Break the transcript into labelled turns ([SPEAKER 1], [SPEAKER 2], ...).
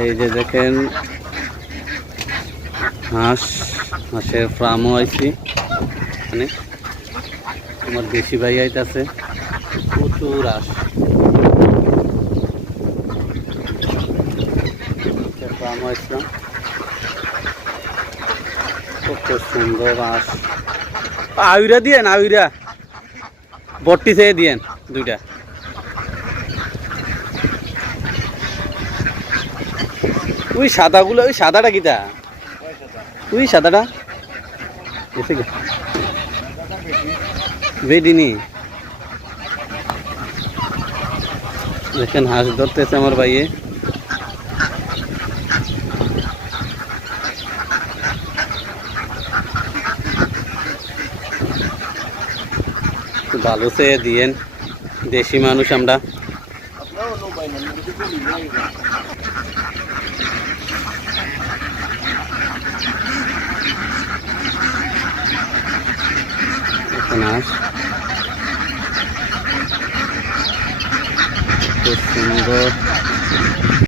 [SPEAKER 1] এই যে দেখেন, হাঁস, হাঁসের ফার্মও আইছি। মানে আমার দেশি ভাই আইতাছে। প্রচুর হাঁস। ফার্মও আসলাম কত সুন্দর হাঁস। আউরা দিয়েন, আউরা। বট্টি থেকে দিয়েন, দুইটা। ওই সাদাগুলো, ওই সাদাটা কিটা? ওই সাদাটা? এসে গে বেডিনি। দেখেন, হাঁস ধরতেছে আমার ভাইয়ে। ভালো সে দিয়েন, দেশি মানুষ আমরা। দেখেন খুব সুন্দর।